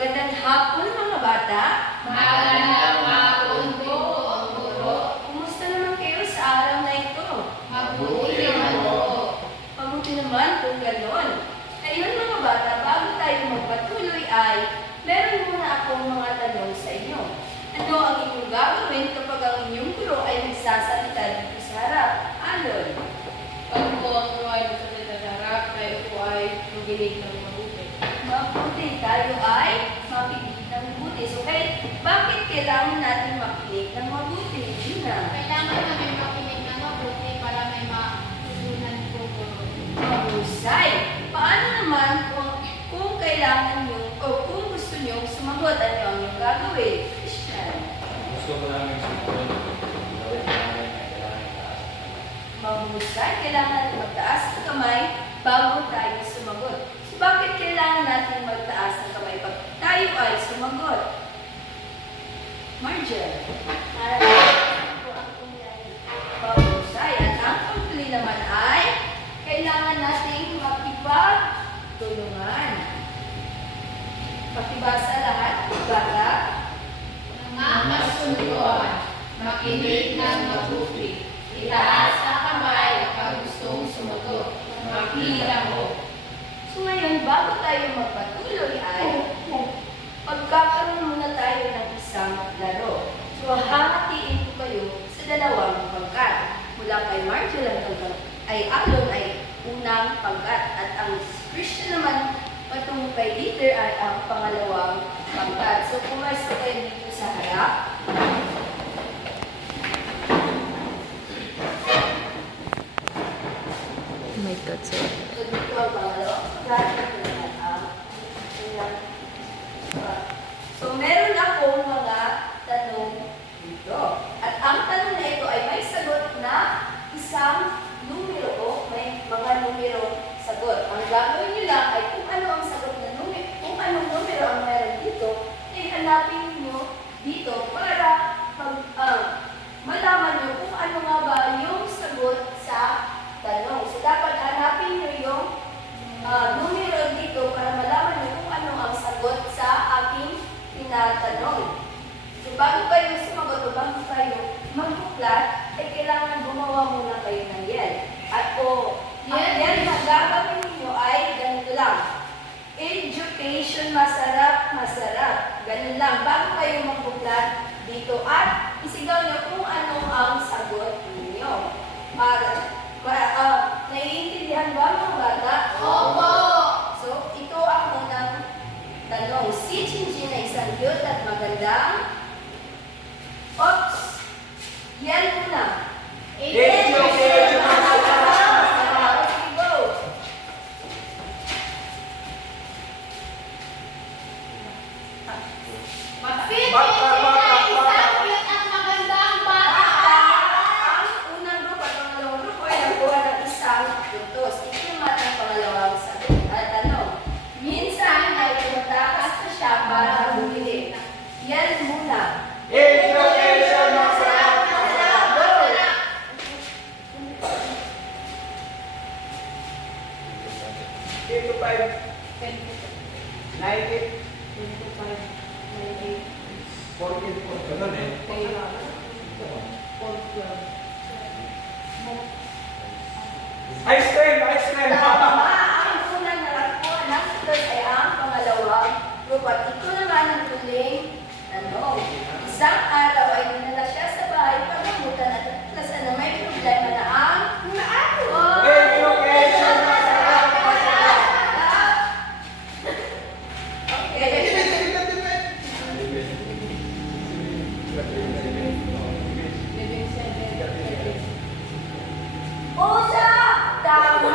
Magandang hapon mga bata. Magandang hapon po, guro. Kumusta naman kayo sa araw na ito? Mabuti naman po. Mabuti naman kung gano'n. Ngayon mga bata, bago tayo magpatuloy ay meron muna akong mga tanong sa inyo. Ano ang inyong gagawin kapag ang inyong guro ay nagsasalita dito sa harap? Alon? Pag po ang guro ay nagsasalita sa harap, tayo po ay maginig ng mabuti. Mabuti, tayo ay makinig ng mabuti. So, bakit kailangan natin makinig ng mabuti? Yun na. Kailangan namin makinig ng mabuti para may matutunan po, guro. Mahusay. Paano naman kung kailangan nyo o kung gusto nyo sumagot, ano ang inyong gagawin? Christian. Gusto ko namin sumunod. Gawin namin ay kailangan taas. Mahusay. Kailangan magtaas ng kamay bago tayo sumagot. So, bakit kailangan natin magtaas ng kamay pag tayo ay sumagot? Margel. Mahusay. At ang pagpili naman ay kailangan nating makipagtulungan. Pakibasa lahat, bata. Mga kasunduan, makinig ng mabuti. Itaas ang kamay kapag gustong sumagot. Makita mo. So ngayon, bago tayo magpatuloy ay pagkakaroon muna tayo ng isang laro. So hahatiin ko kayo sa dalawang pangkat. Mula kay Marjorie hanggang ay Alon ay unang pangkat at ang Christian naman patungo kay Leader ay ang pangalawang pangkat. So pumasok kayo dito sa harap. My God, sir. So dito ang pangalawang pangkat. Ito naman ang unang pangkat. So meron akong mga tanong dito. At ang tanong na ito ay may sagot na isang numero o may mga numero sagot. Ang gagawin nyo lang ay kung ano ang sagot na numero, kung anong numero ang meron dito, ay hanapin nyo dito para malaman nyo kung ano nga ba yung sagot sa tanong. So dapat hanapin nyo yung numero dito para malaman nyo kung ano ang sagot sa aking tinatanong. So bago kayo sumagot o bago kayo magbuklat, ay kailangan gumawa muna kayo ng yan. At ang yan na gagawin ninyo ay ganito lang. Education, masarap, masarap. Ganun lang. Bago kayo magbuklat dito at isigaw nyo kung ano ang sagot ninyo. Naiintindihan ba mga bata? Opo! So, ito ang unang tanong. Si Chinchin ay isang cute at magandang. Oops! Yan muna. Education, masarap. Sige, go. Mapit! Bata, bata, Isang bata. cute at magandang bata! Ang unang grupo at pangalawang grupo ay nagkuha ng isang puntos. Ito naman ang pangalawang sagot. At tanong, minsan ay tumatakas na siya para bumili. Yan muna. Education, masarap. Go! 8 to 5. 90. 14 po. Ganun eh. Ice cream! Ice cream! Tama, ang unang nakakuha ng sagot ay ang pangalawang grupo. At ito naman ang tuling tanong. Isang araw ay dinala siya sa bahay pagamutan at nasan na may problema na ang Education, masarap. Okay. Usa! Tama!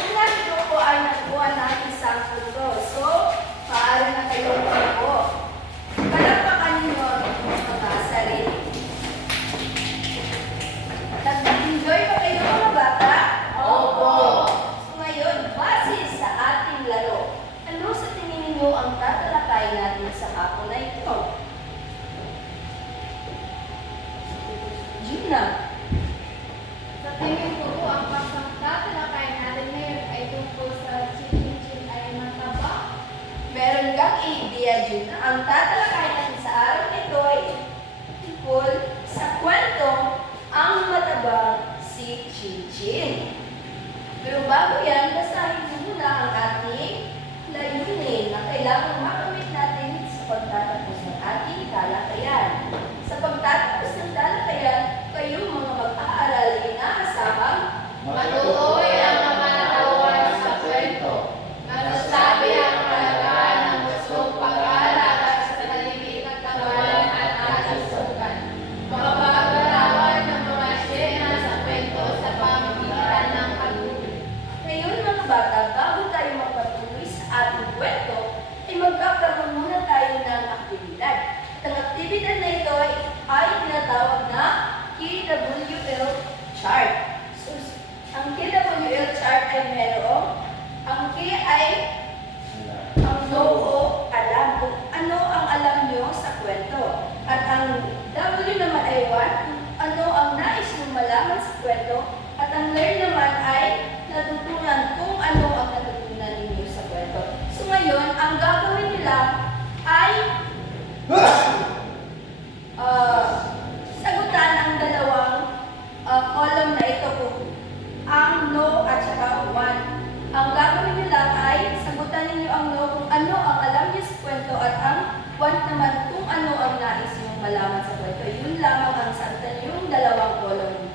Unang grupo ay nagkuha ng isang punto. So, paano na kayong grupo? Palakpakan ninyo mga sarili. Nag-enjoy ba kayo mga bata? Opo! So ngayon, base sa ating laro, ano sa tingin ninyo ang tatalakay natin sa hapon na ito? Gina, Sa tingin ko po, ang pagkakatalakay natin ngayon ay tungkol sa Chin-Chin ay mataba. meron kang Kaya June, ang tatalakayin natin sa araw na ito ay tungkol sa kwentong ang matabang si Chinchin. Pero bago yan, basahin mo muna ang ating layunin na kailangan makamit natin sa pagtatapos ng ating talakayan. Sa pagtatapos ng talakayan, kayo mga mag-aaral ay inaasahang Matukoy ang kamatatawan sa kwento. Masasabi ang kahalagahan ng gustong pag-aaral sa talimig ng katawan at kalusugan. Makapag-arawan ng mga eksena sa kwento sa pamamagitan ng pagbubuo. ngayon mga bata, bago tayo magpatuloy sa ating kwento, ay magkakaroon muna tayo ng aktibidad. At ang aktibidad na ito ay tinatawag na KWL chart. So, ang KWL chart ay merong, ang K ay ang know, alam, kung ano ang alam nyo sa kwento. At ang W naman ay what, kung ano ang nais mong malaman sa kwento. At ang learn naman ay natutunan kung ano ang natutunan ninyo sa kwento. So ngayon, ang gagawin nila ay sagutan ang dalawang column na ito kung ang no at saka one. Ang gagawin nila ay sagutan ninyo ang no kung ano ang alam niyo sa kwento at ang one naman kung ano ang nais niyong malaman sa kwento. Yun lamang ang sagutan yung dalawang column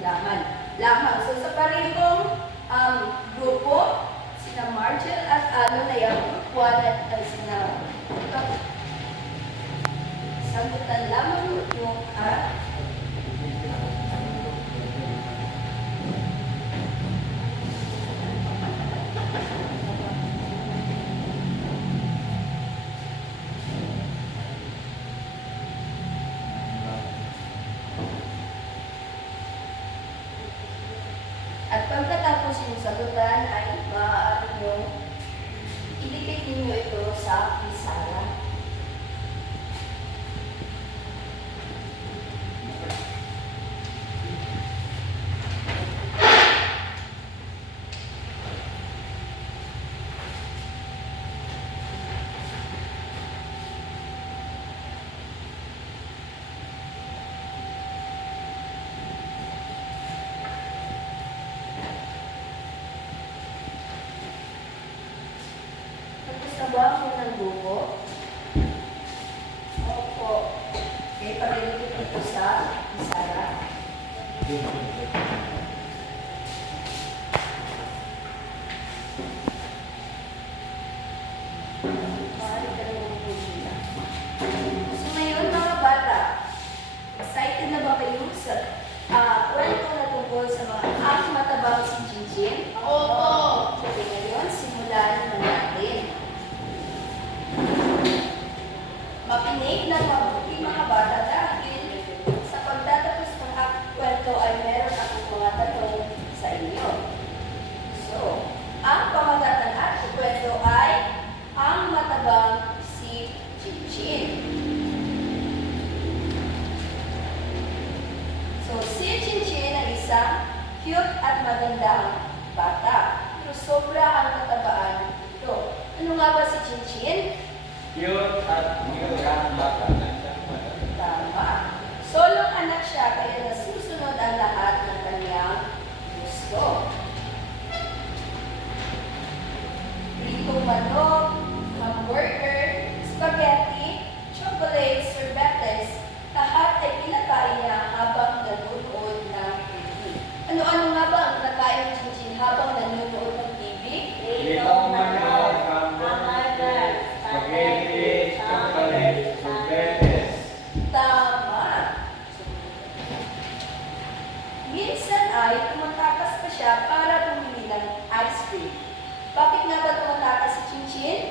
lamang. So sa parehong grupo, sina Margel at Alon ay ang group 1 at sina sagutan lamang yung at pagkatapos yung sagutan ay maaari nyo idikit ninyo ito sa pisara. Nabuha ko ng buko. Opo. Okay, pag-ilikit ito sa pisara. Maaari ka lang magpupila. So ngayon mga bata, excited na ba kayo sa kwento na tungkol sa mga matabang si Chinchin? Opo! Okay, ngayon simulan na natin. Makinig ng mabuti mga bata dahil sa pagtatapos ng aking kwento ay meron akong mga tanong sa inyo. So, ang pamagat ng aking kwento ay ang matabang si Chinchin. So, si Chinchin ay isang cute at magandang bata. Pero sobra ang katabaan ito. Ano nga ba si Chinchin? Cute at magandang bata. Tama. Solong anak siya kaya nasusunod ang lahat ng kanyang gusto. Pritong manok, hamburger, spaghetti, chocolate, sorbetes, lahat ay pinakain niya habang nanonood ng TV. Ano-ano nga ba ang kinakain ni Chinchin habang nanonood ng TV? Pritong manok, hamburger, spaghetti, chocolate, sorbetes. Tama. Minsan ay tumatakas pa siya para bumili ng ice cream. Bakit nga ba tumatakas si Chinchin?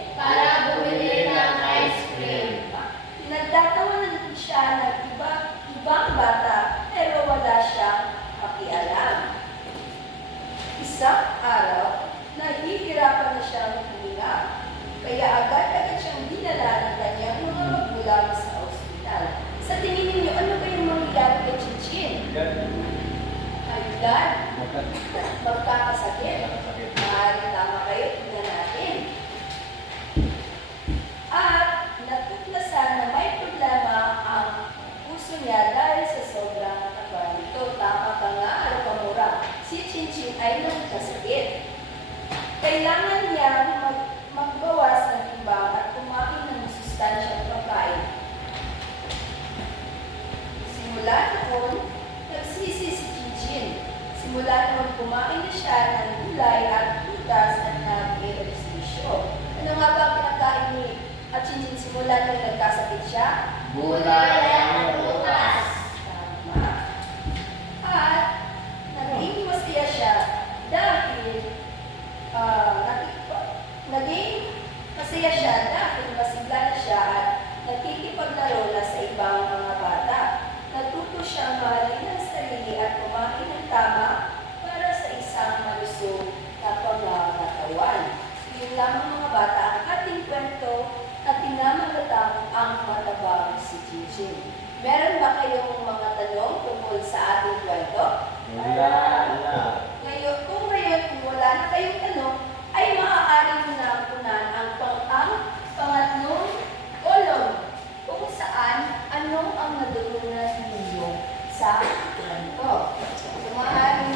Gulay ang prutas. Tama. At naging masaya siya dahil naging masaya siya dahil masigla na siya at nakikipaglaro na sa ibang mga bata. Natuto siyang mahalin ang sarili at kumain ng tama para sa isang malusog na pangangatawan. Yun lamang mga bata ang ating kwento at tinamagatang ang matabang si Gigi. Meron ba kayong mga tanong tungkol sa ating kwento? Ngayon, kung wala na kayong tanong, ay maaari mo na punan ang pangatlong kolom kung saan ano ang natutunan ninyo sa kwento. So, maaari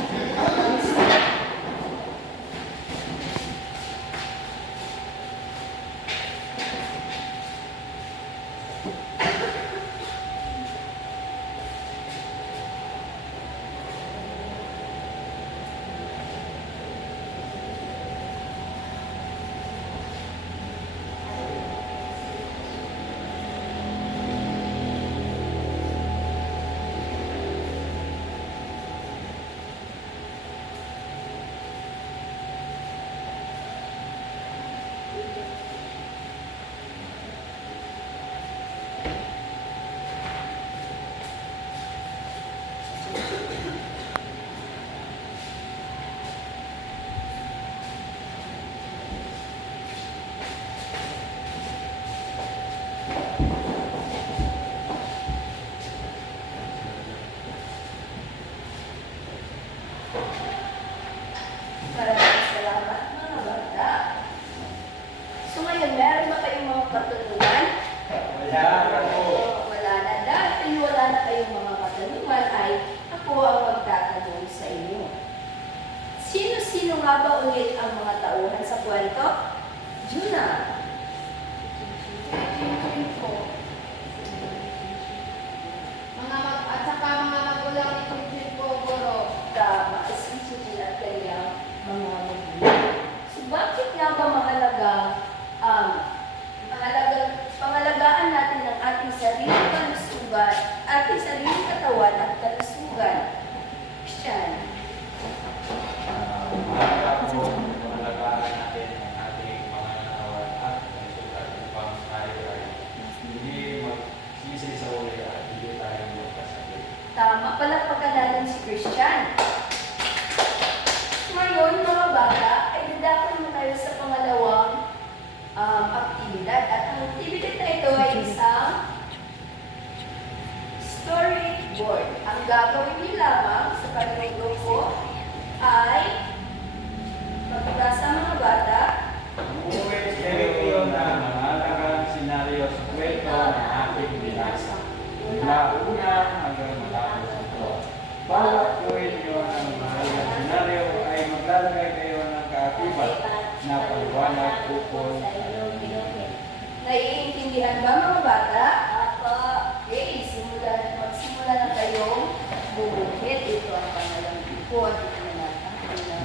maraming salamat mga bata. So ngayon, meron ba kayong mga katanungan? Wala na. Dahil wala na kayong mga katanungan ay ako ang magtatanong sa inyo. Sino-sino nga ba ulit ang mga tauhan sa kwento? Juna. At saka mga magulang ni Gigi po, Guro. Tama, si Gigi at kanyang mga magulang. So bakit nga ba pangalagaan natin ang ating sariling kalusugan, ating sariling katawan at kalusugan? Christian. Malagaan natin ang ating mga katawan at kalusugan upang tayo ay hindi magsisi sa uli at hindi tayo magkasakit. Tama, palakpakan natin si Christian. Ngayon, mga bata, ay dadakon mo tayo sa pangalawang aktibidad. At ang aktibidad na ito ay isang storyboard. Ang gagawin niyo lamang sa kanilang grupo ay magbasa mga bata. Uwis kayo na mahalagang senaryo sa kwento ng ating binasa. Mula una hanggang matapos ito. Bawat gawin nyo ng mahalagang senaryo ay maglalagay kayo ng kaakibat na paliwanag ukol. Naiintindihan ba mga bata? Okay, magsimula na kayong bubuhit. Ito ang pangalang grupo at ito naman ang kanilang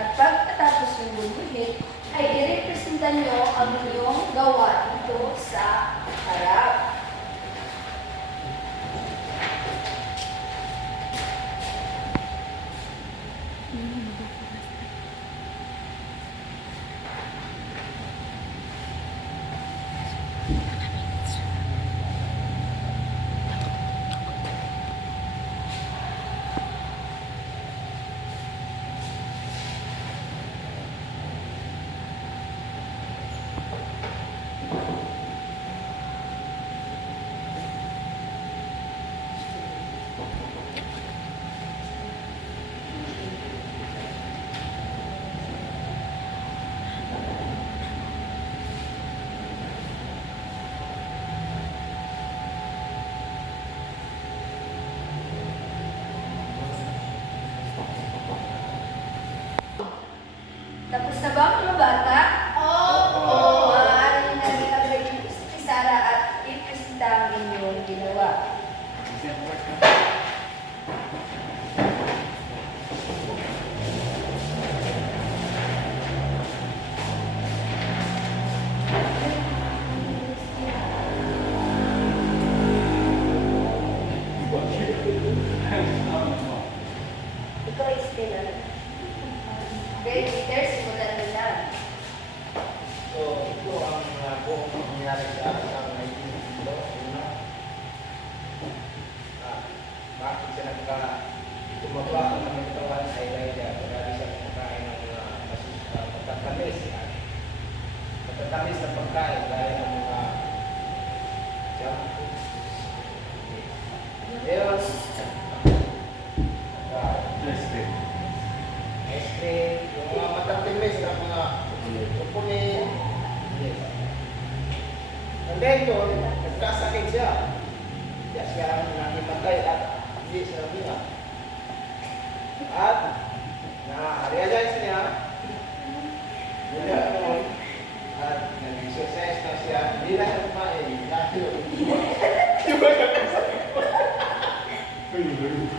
At pagkatapos ng bubuhit, ay i-representan nyo ang inyong gawa dito sa harap. Tapos na ba mga bata? Opo. Maaari na ilagay yung si Sara at i-presenta ang inyong ginawa. matatamis na pagkain gaya ng mga junk foods. Pero, ice cream, yung mga matatamis na mga chocolate. Yes. And then doon, nagkasakit siya. Kaya siya nakimatay at hindi siya nabiya. At na-realize niya, mula noon, at nag-exercise na siya, hindi na siya kumain. Dahil,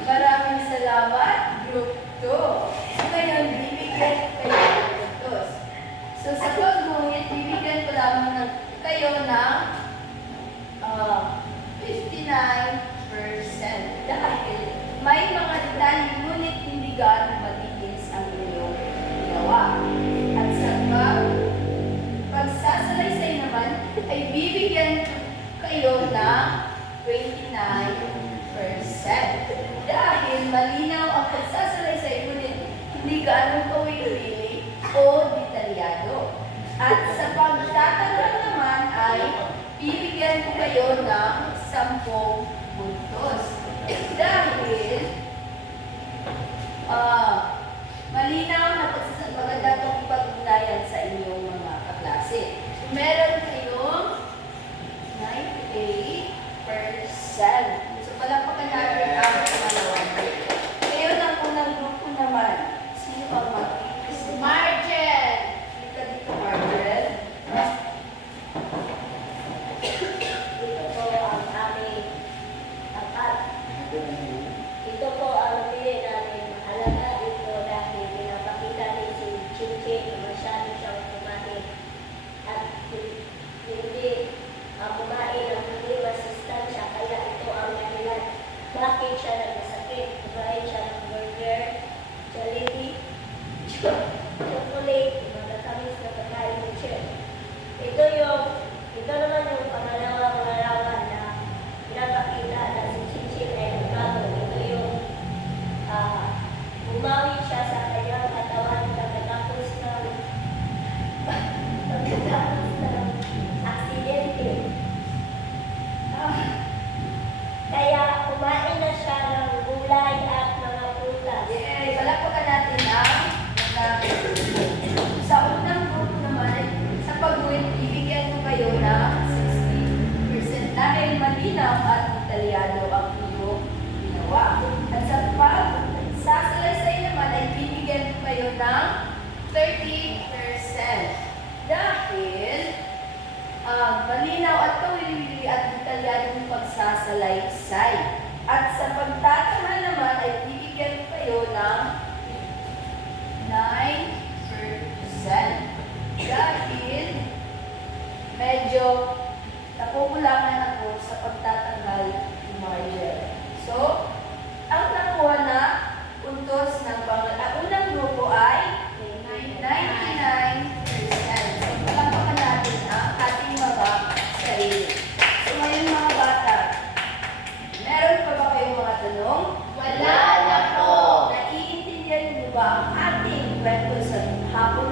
Maraming salamat, Group 2. So ngayon, bibigyan ko kayo ng puntos. So sa pagguhit, bibigyan ko lamang kayo ng 59% dahil may mga detalye ngunit hindi gaano matitis ang inyong ginawa. At sa pagsasalaysay naman, ay bibigyan kayo ng 29%. Dahil malinaw ang pagsasalaysay ngunit hindi gaano kawili-wili o detalyado. At sa pagtatanong naman ay bibigyan ko kayo ng 10 puntos. Dahil malinaw na maganda itong ipag-ugnayan sa inyong mga kaklase. So, meron kayong 98%. So, palakpakan natin ang pangalawang grupo. Ngayon, ang unang grupo naman. Sino ang mag-iisip? Margel. Dito dito, Margaret. Ito po ang aming tapat. Ito po ang pili namin mahalaga dito dahil pinapakita ni si Chinche na masyado siyang kumain at hindi kumain ng hindi masustansya kaya ito ang dahilan bakit siya nagkasakit. Kumain siya ng burger, Jollibee, chocolate, magkakamis na pagkain ng chef. Ito naman yung pangalawang larawan na pinapakita na si Chinchin ay nagbago. Ito yung bumawi siya sa kanyang katawan pagkatapos ng aksidente. Kaya kumain na siya ng gulay at mga prutas. Yay! Palakpakan natin ang sa unang group naman ay sa pag-win, ibigyan ko kayo ng 60% dahil malinaw at detalyado ang inyong ginawa. At sa pagsasalaysay naman ay bibigyan ko kayo ng 30% dahil malinaw at kawili-wili at detalyadong pagsasalaysay. At sa pagtatanghal naman ay bibigyan ko kayo ng 9% dahil medyo nakukulangan ako sa pagtatanghal ni Margaret. So, ang nakuha na puntos ng unang grupo ay 99%. So, palakpakan natin ang ating mga sarili. So, ngayon mga bata, meron pa ba kayong mga tanong? Wala na po. Naiintindihan niyo ba ang ating kwento sa hapon